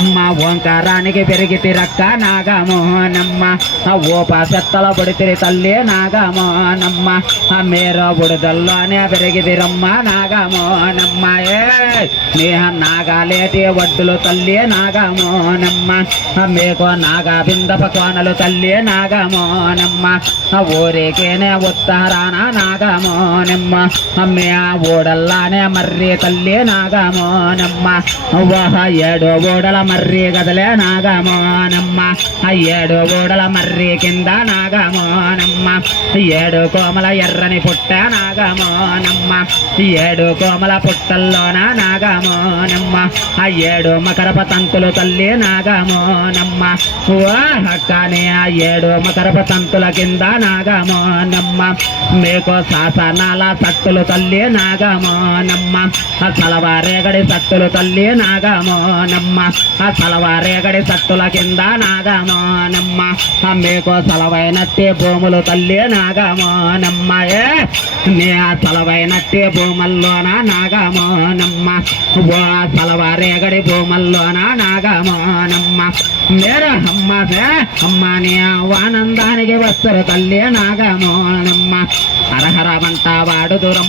అమ్మ ఓంకారానికి పెరిగితి రక్క నాగమోనమ్మ ఓప చెత్తల పొడితిరి తల్లి నాగమోనమ్మ మేర బుడదల్లోనే పెరిగితి రమ్మ నాగమోనమ్మ నీ నాగాలేటి వడ్డులు తల్లి నాగమోనమ్మ మేకో నాగా బిందప కోనలు తల్లి నాగమోనమ్మ ఊరికేనే ఉత్తరాన నాగమోనమ్మ మే ఓడల్లానే మర్రి తల్లి నాగమోనమ్మ వాహ ఏడు ఓడల మర్రి గదలే నాగమోనమ్మ ఏడు ఓడల మర్రి కింద నాగమోనమ్మ ఏడు కోమల ఎర్రని పుట్ట నాగమోనమ్మ ఏడు కోమల పుట్టల్లోన నాగమోనమ్మ ఏడు మకరప తంతులు తల్లి నాగమోనమ్మ కానీ ఏడు మకరప తంతుల కింద నాగమోనమ్మ మేకో శాసనాల సత్తులు తల్లి నాగమోనమ్మ సలవారేగడి సత్తులు తల్లి నాగమోనమ్మ సలవారేగడి సత్తుల కింద నాగమోనమ్మ మేకో సలవైనట్టి భూములు తల్లి నాగమోనమ్మ నీ సలవైనట్టి భూముల్లోన నాగమోనమ్మ ఓ సలవారేగడి భూముల్లోన నాగమోనమ్మ మేర అమ్మ నీ ఆనందానికి వస్తారు తల్లి నాగమోనమ్మ హరహర వంట వాడు దూరం